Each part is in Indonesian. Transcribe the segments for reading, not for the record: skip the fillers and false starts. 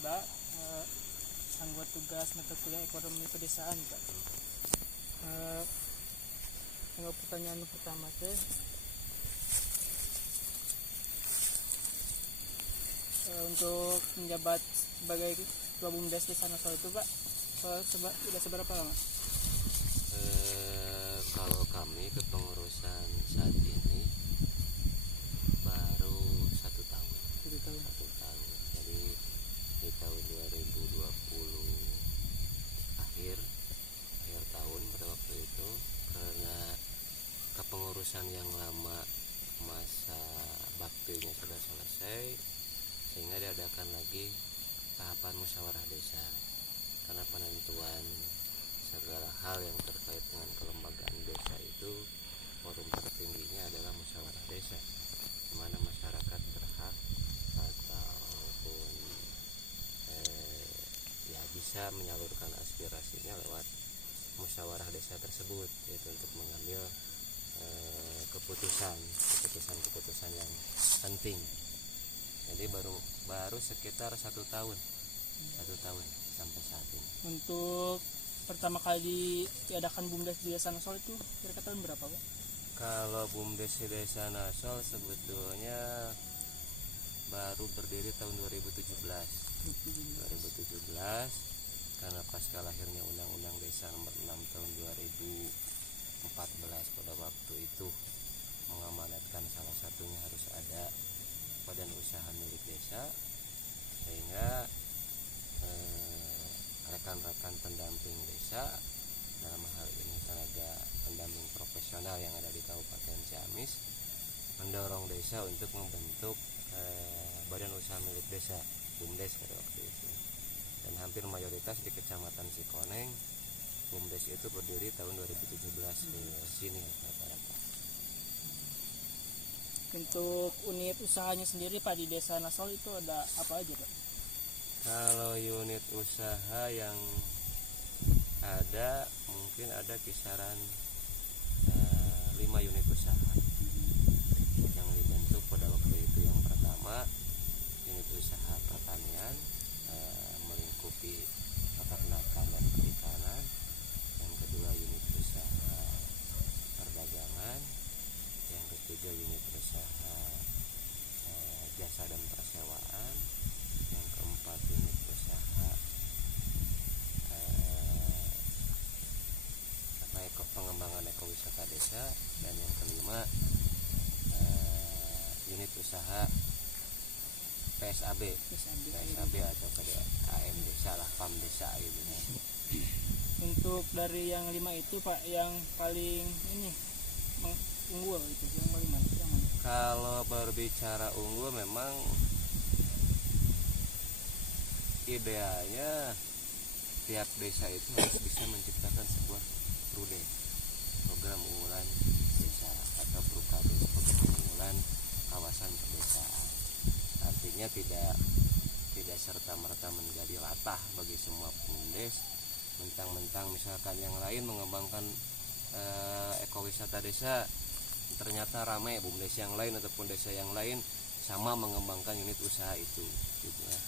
Ba, anggota tugas mata kuliah ekonomi pedesaan Pak. Yang pertanyaan pertama teh, untuk menjabat sebagai ketua BUMDes Desa Nasol itu Pak, sudah seberapa lama? Kalau kami kepengurusan saat ini baru 1 tahun. 1 tahun. Jadi di tahun 2020 akhir tahun pada waktu itu, karena kepengurusan yang lama masa baktinya sudah selesai, sehingga diadakan lagi tahapan musyawarah desa. Karena penentuan segala hal yang terkait dengan kelembagaan desa itu, forum tertingginya adalah musyawarah desa, di mana masyarakat berhak ataupun bisa menyalurkan aspirasinya lewat musyawarah desa tersebut, yaitu untuk mengambil keputusan yang penting. Jadi baru sekitar 1 tahun sampai saat ini. Untuk pertama kali diadakan BUMDes di Desa Nasol itu kira-kira tahun berapa Pak? Kalau BUMDes di Desa Nasol sebetulnya baru berdiri tahun 2017, karena pasca lahirnya Undang-Undang Desa Nomor 6 tahun 2014 pada waktu itu mengamanatkan salah satunya harus ada badan usaha milik desa, sehingga rekan-rekan pendamping desa, dalam hal ini tenaga pendamping profesional yang ada di Kabupaten Ciamis, mendorong desa untuk membentuk badan usaha milik desa BUMDes pada waktu itu. Dan hampir mayoritas di Kecamatan Cikoneng BUMDes itu berdiri tahun 2017 di sini rata-rata. Untuk unit usahanya sendiri Pak di Desa Nasol itu ada apa aja Pak? Kalau unit usaha yang ada, mungkin ada kisaran 5 unit usaha yang dibentuk pada waktu itu. Yang pertama, unit usaha pertanian melingkupi peternakan dan perikanan. Yang kedua, unit usaha perdagangan. Yang ketiga, unit usaha jasa dan persewaan. Yang keempat, unit usaha pengembangan ekowisata desa. Dan yang kelima, unit usaha PSAB atau PDAM desa lah, PAM desa gitu. Untuk dari yang 5 itu Pak, yang paling unggul itu yang paling mana? Kalau berbicara unggul, memang idealnya tiap desa itu harus bisa menciptakan sebuah PRUDE, program unggulan desa, atau PRUKADES, program unggulan kawasan pedesaan. Artinya tidak serta-merta menjadi latah bagi semua BUMDes, mentang-mentang misalkan yang lain mengembangkan ekowisata desa, ternyata ramai BUMDes yang lain ataupun desa yang lain sama mengembangkan unit usaha itu gitu ya.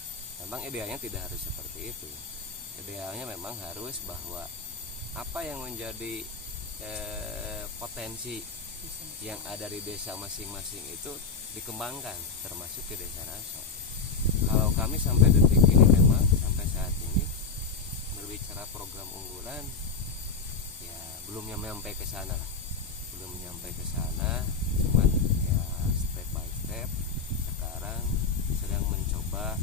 Memang idealnya tidak harus seperti itu. Idealnya memang harus bahwa apa yang menjadi potensi yang ada di desa masing-masing itu dikembangkan, termasuk di Desa Nasol. Kalau kami sampai detik ini, memang sampai saat ini berbicara program unggulan, ya belum nyampe ke sana, cuman ya step by step sekarang sedang mencoba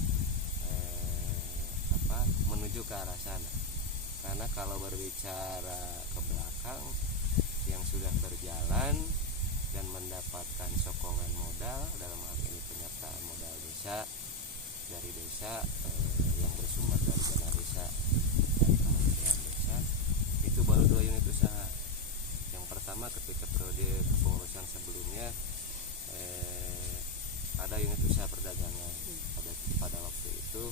menuju ke arah sana. Karena kalau berbicara ke belakang, yang sudah berjalan dan mendapatkan sokongan modal, dalam hal ini penyertaan modal desa dari desa yang bersumber dari dana desa dan kementerian desa, itu baru 2 unit usaha. Yang pertama, ketika periode kepengurusan sebelumnya ada unit usaha perdagangan. Pada waktu itu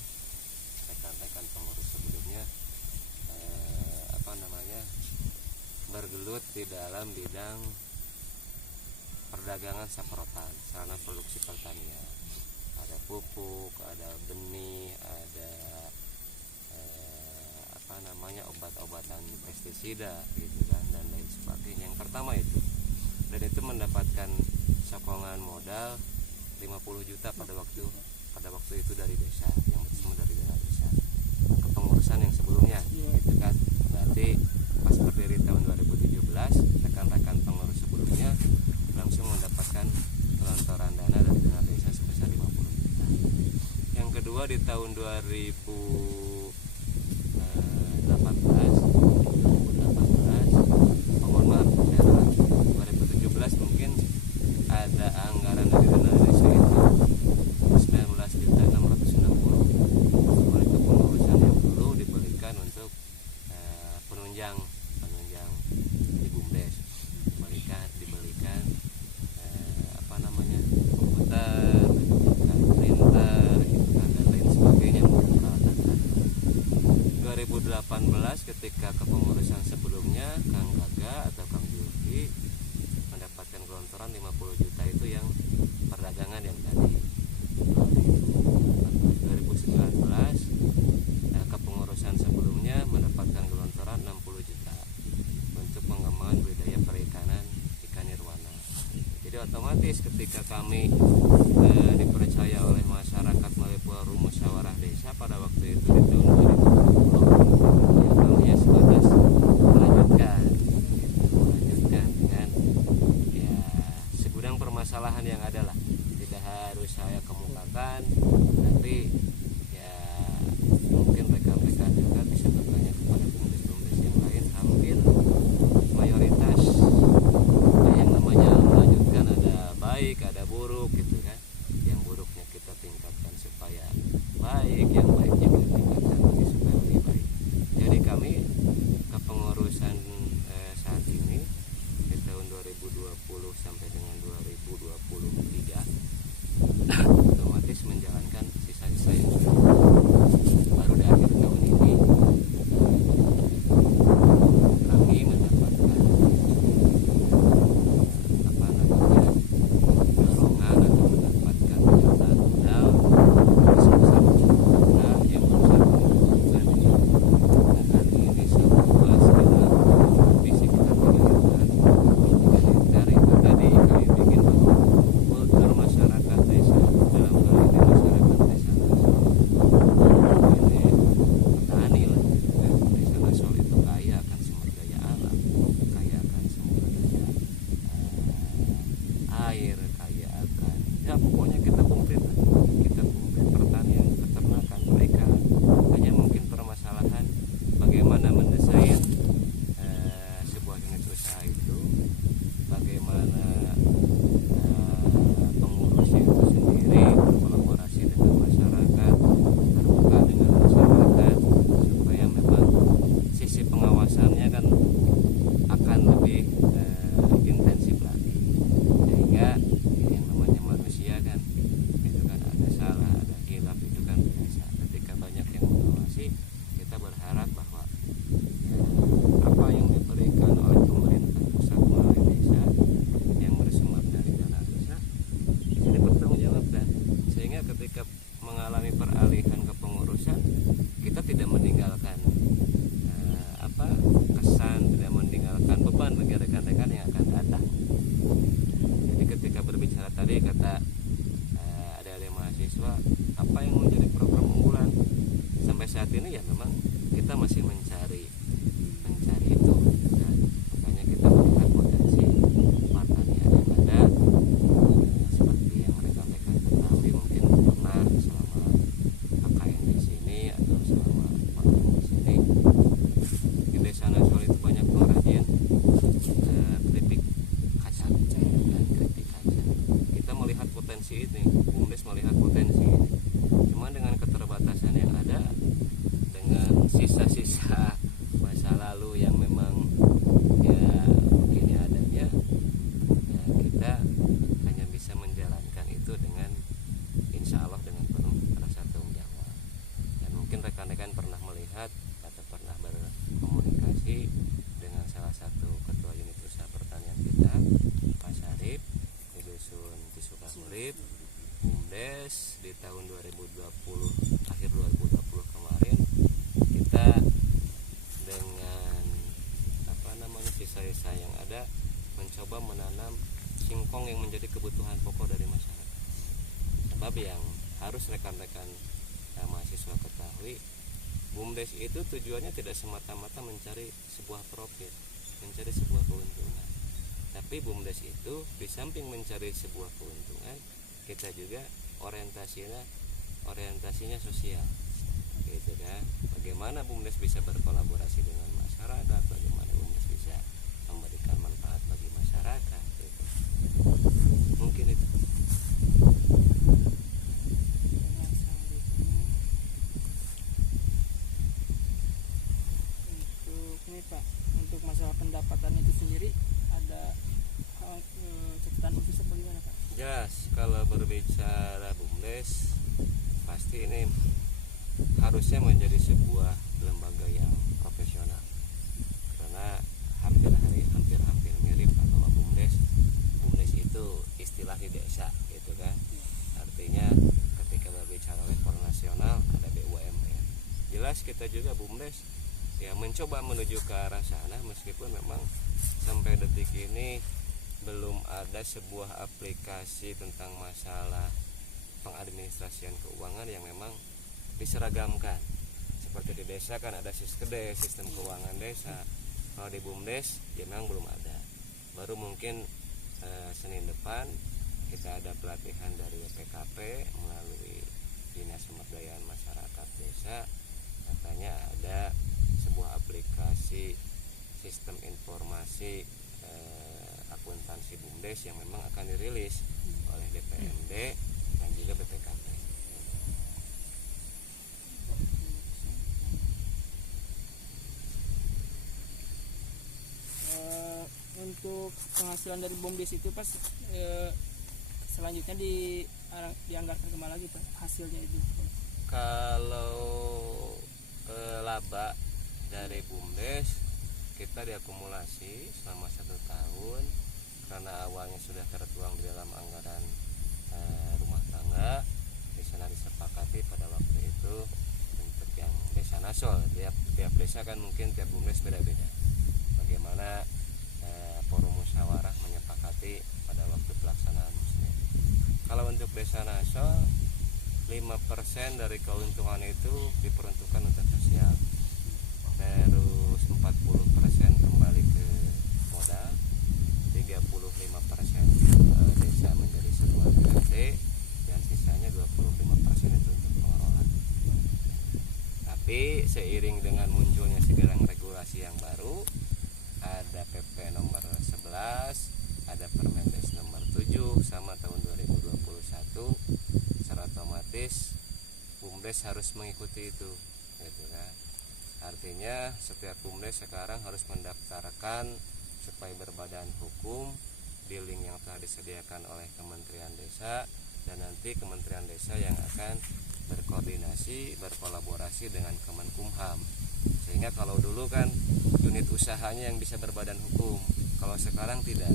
rekan-rekan pengurus sebelumnya bergelut di dalam bidang perdagangan saprotan, sarana produksi pertanian. Ada pupuk, ada benih, ada pestisida gitu kan dan lain sebagainya. Yang pertama itu, dan itu mendapatkan sokongan modal 50 juta pada waktu itu dari desa, yang semua dari dana desa, kepengurusan yang sebelumnya gitu kan. Berarti pas berdiri tahun 2017 rekan-rekan pengurus sebelumnya langsung mendapatkan gelontoran dana dari dana desa sebesar 50 juta. Yang kedua di tahun 2017 mungkin ada anggaran dari dana desa itu 19.660 oleh kepengurusan yang dulu diberikan untuk penunjang di BUMDes, diberikan komputer, printer gitu kan, dan lain sebagainya untuk peralatan. 2018 ketika kepengurusan sebelumnya Kang Gaga atau Kang Julki mendapatkan gelontoran 50 juta itu yang perdagangan yang tadi. 2019 kepengurusan sebelumnya mendapatkan gelontoran 60 juta untuk pengembangan budidaya perikanan ikan nirwana. Jadi otomatis ketika kami dipercaya oleh masyarakat melalui forum musyawarah desa pada waktu itu di tahun 2020, ya kami ya sebatas melanjutkan dengan ya segudang permasalahan yang ada lah. Tidak harus saya kemukakan, tapi ya mungkin rekan-rekan juga bisa bertanya kepada BUMDes yang lain. Hampir mayoritas yang namanya melanjutkan ada baik ada buruk gitu kan. Yang buruknya kita tingkatkan supaya baik, yang baiknya kita tingkatkan lagi supaya lebih baik. Jadi kami kepengurusan saat ini di tahun 2020 sampai dengan 2023 otomatis menjalankan sisa-sisa yang baru di akhir tahun ini kami mendapatkan dorongan atau mendapatkan penjualan modal sebesar 7 juta yang berusaha mengumpulkan dengan ini sebuah sekitar di sekitar 3 hektar itu tadi kami bikin kultur masyarakat desa, dalam hal ini masyarakat desa Nasol ini petani lah gitu kan. Desa Nasol itu kaya akan sumber daya alam, kaya akan sumber daya air, kaya akan ya pokoknya kita komplit pertanian, peternakan mereka. Hanya mungkin permasalahan bagaimana mendesain sebuah unit usaha itu, bagaimana pengurusnya itu sendiri berkolaborasi dengan masyarakat, terbuka dengan masyarakat, supaya memang sisi pengawasannya kan akan lebih intensif lagi, sehingga yang namanya manusia kan itu kan ada salah, ada hilaf, itu kan biasa. Ketika banyak yang mengawasi, kita berharap bahwa apa yang diberikan oleh pemerintah pusat melalui desa yang bersumber dari dana desa ini dipertanggungjawabkan, sehingga ketika mengalami peralihan kepengurusan kita tidak meninggalkan kesan, tidak meninggalkan beban bagi rekan-rekan yang akan datang. Jadi ketika berbicara tadi kata ada mahasiswa apa yang menjadi program unggulan sampai saat ini, ya memang kita masih mencari itu dan makanya kita melihat potensi pertanian yang ada. Seperti yang rekan-rekan ketahui mungkin pernah selama KKN di sini atau selama magang di sini, di Desa Nasol itu banyak pengrajin keripik kacang dan keripik kacang. Kita melihat potensi ini, BUMDes melihat potensi ini, cuma dengan keterbatasan yang ada, dengan sisa-sisa masa lalu yang memang ya begini adanya, ya kita hanya bisa menjalankan itu dengan insya Allah dengan penuh rasa tanggung jawab. Dan mungkin rekan-rekan pernah melihat atau pernah berkomunikasi dengan salah satu ketua unit usaha pertanian kita, Pak Syarif, di dusun Cisukahurip, BUMDes di tahun 2020 akhir 2020 kemarin kita dengan menyokong yang menjadi kebutuhan pokok dari masyarakat. Sebab yang harus rekan-rekan mahasiswa ketahui, BUMDes itu tujuannya tidak semata-mata mencari sebuah profit, mencari sebuah keuntungan. Tapi BUMDes itu di samping mencari sebuah keuntungan, kita juga orientasinya sosial, gitu kan. Bagaimana BUMDes bisa berkolaborasi dengan masyarakat, bagaimana BUMDes bisa memberikan manfaat bagi masyarakat, gitu. Mungkin itu. Untuk ini Pak, untuk masalah pendapatan itu sendiri ada catatan khusus bagaimana Pak? Jelas, kalau berbicara BUMDes pasti ini harusnya menjadi sebuah lembaga yang profesional, karena hampir mirip bahwa BUMDes itu istilah di desa, gitu kan. Artinya ketika berbicara level nasional ada BUMN. Jelas kita juga BUMDes ya mencoba menuju ke arah sana, meskipun memang sampai detik ini belum ada sebuah aplikasi tentang masalah pengadministrasian keuangan yang memang diseragamkan. Seperti di desa kan ada Siskede, sistem keuangan desa. Kalau di BUMDes ya memang belum ada. Baru mungkin Senin depan kita ada pelatihan dari PKP melalui Dinas Pemberdayaan Masyarakat Desa. Katanya ada sebuah aplikasi sistem informasi akuntansi BUMDes yang memang akan dirilis oleh DPMD dan juga BPKP. Untuk penghasilan dari BUMDes itu pas selanjutnya dianggarkan kemana lagi Pak hasilnya itu? Kalau laba dari BUMDes kita diakumulasi selama 1 tahun, karena awalnya sudah tertuang di dalam anggaran rumah tangga. Di sana disepakati pada waktu itu untuk yang desa nasol, tiap desa kan mungkin tiap BUMDes beda-beda. Bagaimana forum musyawarah menyepakati pada waktu pelaksanaan musyawarah. Kalau untuk desa nasol 5% dari keuntungan itu diperuntukkan untuk sosial, terus 40% kembali ke modal, 35% desa menjadi sebuah PRT, dan sisanya 25% itu untuk pengelolaan. Tapi seiring dengan munculnya segala regulasi yang baru, ada PP nomor 11, ada Permendes nomor 7 sama tahun 2021, secara otomatis BUMDes harus mengikuti itu, gitu kan. Artinya setiap BUMDes sekarang harus mendaftarkan supaya berbadan hukum di link yang telah disediakan oleh Kementerian Desa, dan nanti Kementerian Desa yang akan berkolaborasi dengan Kemenkumham. Sehingga kalau dulu kan unit usahanya yang bisa berbadan hukum, kalau sekarang tidak.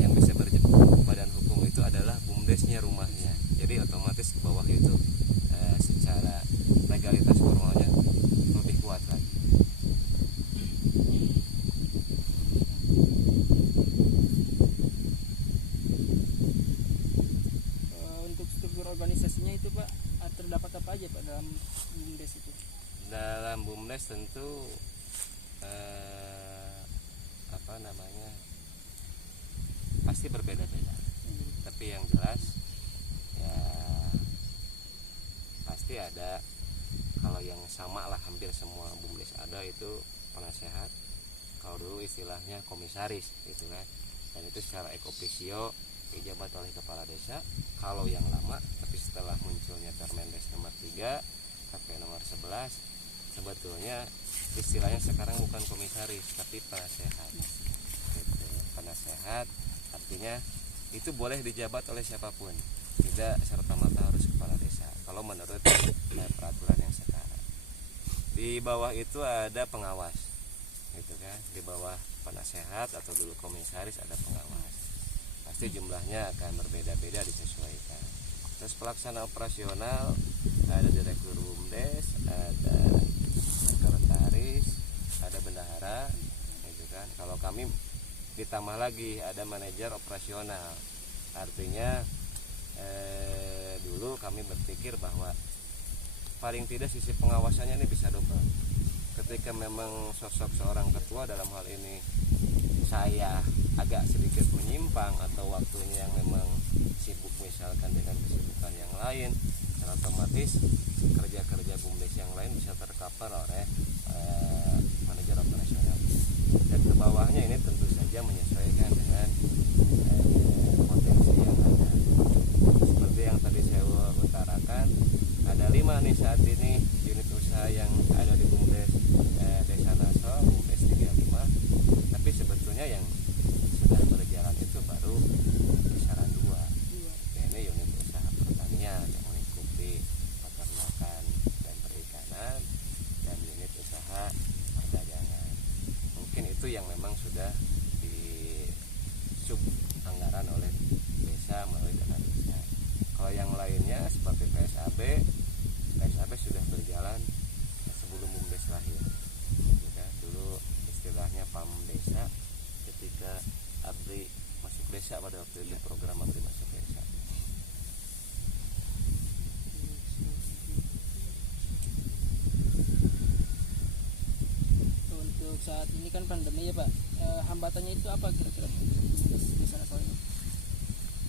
Yang bisa berbadan hukum itu adalah BUMDesnya, rumahnya. Jadi otomatis ke bawah itu secara legalitas formalnya lebih kuat lagi. Untuk struktur organisasinya itu Pak, terdapat apa aja Pak dalam BUMDes itu? Dalam BUMDes tentu pasti berbeda-beda. Tapi yang jelas ya pasti ada, kalau yang sama lah hampir semua BUMDes ada itu penasehat. Kalau dulu istilahnya komisaris, gitu kan. Dan itu secara ex officio dijabat oleh kepala desa. Kalau yang lama, tapi setelah munculnya Permendes nomor 3, PP nomor 11, sebetulnya istilahnya sekarang bukan komisaris tapi penasehat. Gitu. Penasehat artinya itu boleh dijabat oleh siapapun, tidak serta-merta harus kepala desa kalau menurut peraturan yang sekarang. Di bawah itu ada pengawas, gitu kan. Di bawah penasehat atau dulu komisaris ada pengawas. Pasti jumlahnya akan berbeda-beda, disesuaikan. Terus pelaksana operasional ada direktur BUMDes, ada sekretaris, ada bendahara, gitu kan. Kalau kami ditambah lagi ada manajer operasional. Artinya dulu kami berpikir bahwa paling tidak sisi pengawasannya ini bisa double. Ketika memang sosok seorang ketua, dalam hal ini saya agak sedikit menyimpang atau waktunya yang memang sibuk misalkan dengan kesibukan yang lain, secara otomatis kerja-kerja BUMDes yang lain bisa tercover oleh manajer operasional, dan ke bawahnya ini tentu saja menyesuaikan dengan potensi yang ada. Seperti yang tadi saya utarakan, ada 5 nih saat ini unit usaha yang ada di BUMDes Desa Naso, BUMDes 35, tapi sebetulnya yang sudah berjalan itu baru kisaran 2. Ini unit usaha pertanian yang mengikuti peternakan dan perikanan, dan unit usaha perdagangan. Mungkin itu yang memang sudah di sub anggaran oleh desa melalui dana desa. Kalau yang lainnya seperti PSAB sudah berjalan sebelum BUMDes lahir. Ya, dulu istilahnya PAM desa ketika ABRI masuk desa pada waktu itu, program ABRI masuk desa. Untuk saat ini kan pandemi ya Pak, hambatannya itu apa kira-kira di sana soal ini?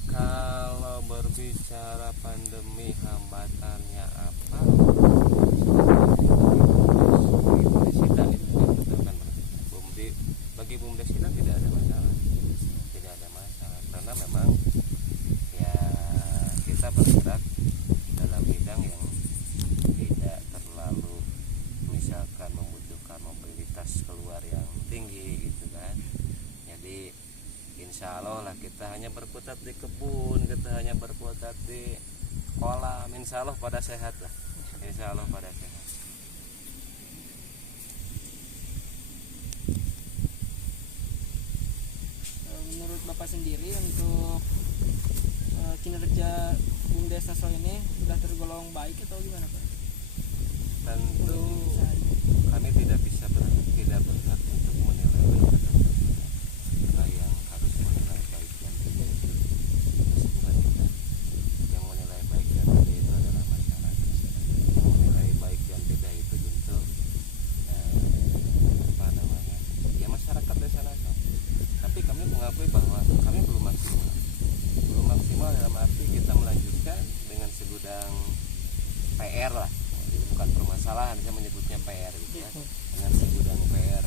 Kalau berbicara pandemi hambatannya apa? Bagi BUMDes kita tidak ada masalah, karena memang ya kita bergerak dalam bidang yang tidak terlalu misalkan membutuhkan mobilitas keluar yang tinggi gitu kan. Jadi insya Allah lah kita hanya berkutat di kebun, kita hanya berkutat di kolam, insya Allah pada sehat lah, insya Allah pada sehat. Menurut Bapak sendiri untuk kinerja BUMDes Naso ini sudah tergolong baik atau gimana Pak? Tentu kami tidak bisa tidak berhak untuk menilai baik atau tidak, karena yang harus menilai baik dan tidak itu bukan kita. Yang menilai baik dan tidak itu adalah masyarakat. Yang menilai baik dan tidak itu tentu ya masyarakat desa Naso. Tapi kami mengakui bahwa kami belum maksimal dalam arti kita melanjutkan dengan segudang PR lah. Jadi bukan permasalahan, saya menyebutnya PR gitu ya. Dengan segudang PR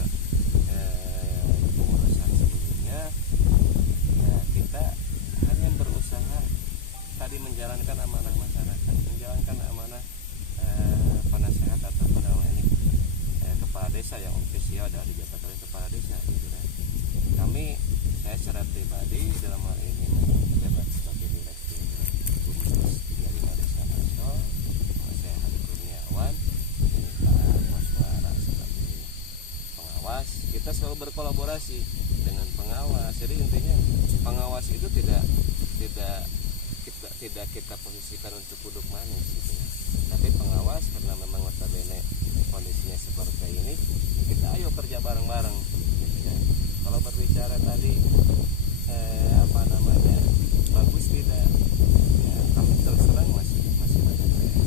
pengurusan sebelumnya, ya kita hanya berusaha tadi menjalankan amanah masyarakat, menjalankan amanah penasehat atau ini kepala desa yang ofisial adalah dijabat oleh kepala desa gitu kan. Saya secara pribadi dalam hal ini menjabat sebagai direktur BUMDes 35 Desa Naso, saya Hadi Kurniawan, ini Pak Maswara sebagai pengawas. Kita selalu berkolaborasi dengan pengawas. Jadi intinya pengawas itu tidak kita posisikan untuk duduk manis gitu ya. Tapi pengawas karena memang notabene kondisinya seperti ini, kita ayo kerja bareng-bareng gitu ya. Kalau berbicara tadi bagus tidak ya, kami terus terang masih banyak PR.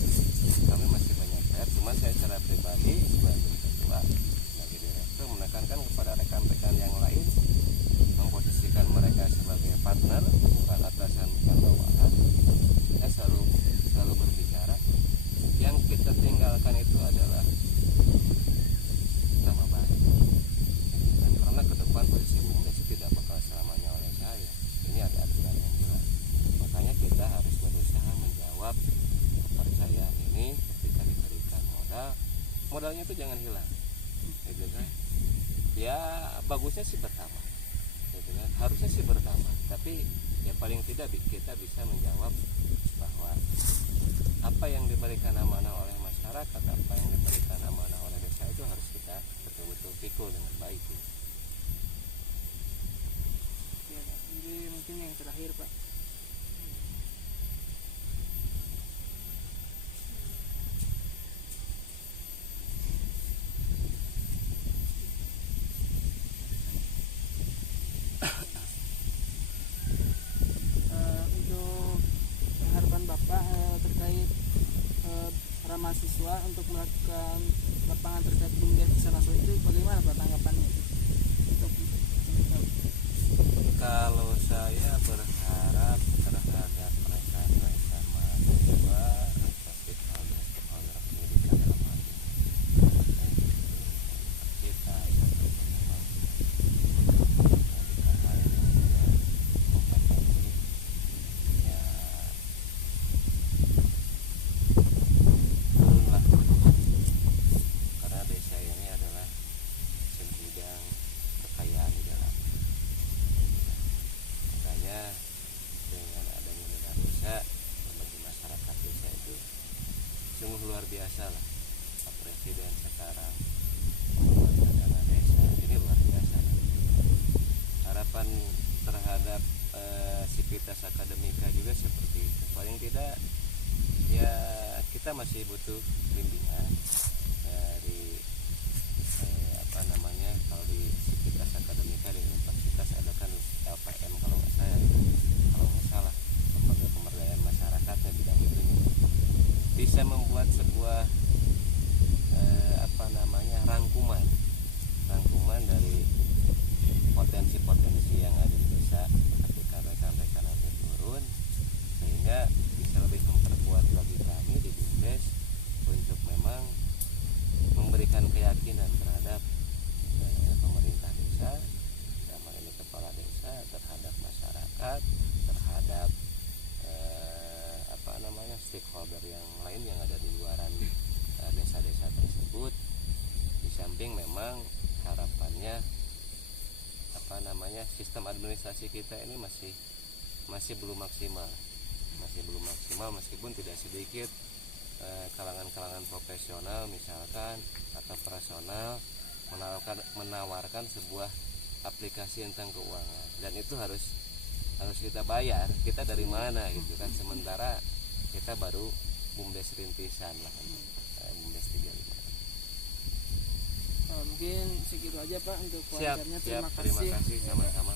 Kami masih banyak PR, cuma saya secara pribadi sebagai ketua, sebagai direktur menekankan kepada rekan-rekan yang lain, memposisikan mereka sebagai partner, bukan atasan, bukan bawahan. Kita selalu berbicara, yang kita tinggalkan itu adalah nama baik. Dan karena ke depan posisi BUMDes tidak bakal selamanya oleh saya, ini ada aturan yang jelas. Makanya kita harus berusaha menjawab kepercayaan ini ketika diberikan modalnya itu jangan hilang, gitu kan? Ya bagusnya sih bertambah, gitu kan? Harusnya sih bertambah, tapi ya paling tidak kita bisa menjawab bahwa apa yang diberikan amanah oleh masyarakat, apa yang diberikan amanah oleh desa itu harus kita betul-betul pikul dengan baik. Ya, jadi mungkin yang terakhir Pak, siswa untuk melakukan lapangan terkait BUMDes Desa Lasso itu bagaimana Pak tanggapannya untuk Kalau saya berharap terhadap mereka mahasiswa atau stakeholder pendidikan dalam hal ini kita atau memang hal yang punya kompetensi ya turunlah karena desa ini adalah sebidang kekayaan di dalam. Makanya dengan adanya dana desa bagi masyarakat desa itu sungguh luar biasa lah. Pak Presiden sekarang membuat dana desa ini luar biasa lah. Harapan terhadap Sivitas Akademika juga seperti itu. Paling tidak ya kita masih butuh bimbingan dari kalau di Sivitas Akademika di universitas ada kan LPM kalau nggak salah lembaga pemberdayaan masyarakatnya bidang itu bisa membuat sebuah rangkuman dari potensi-potensi yang ada di desa ketika rekan-rekan nanti turun sehingga bisa lebih memperkuat lagi kami di BUMDes untuk memang memberikan keyakinan terhadap pemerintah desa, dalam ini kepala desa terhadap masyarakat, terhadap stakeholder yang lain yang ada di luaran desa-desa tersebut. Di samping memang harapannya sistem administrasi kita ini masih belum maksimal meskipun tidak sedikit kalangan-kalangan profesional misalkan atau personal menawarkan sebuah aplikasi tentang keuangan dan itu harus kita bayar. Kita dari mana gitu kan, sementara kita baru BUMDes rintisan lah, BUMDes 35. Mungkin segitu aja Pak untuk Siap, wawancaranya. terima kasih sama-sama.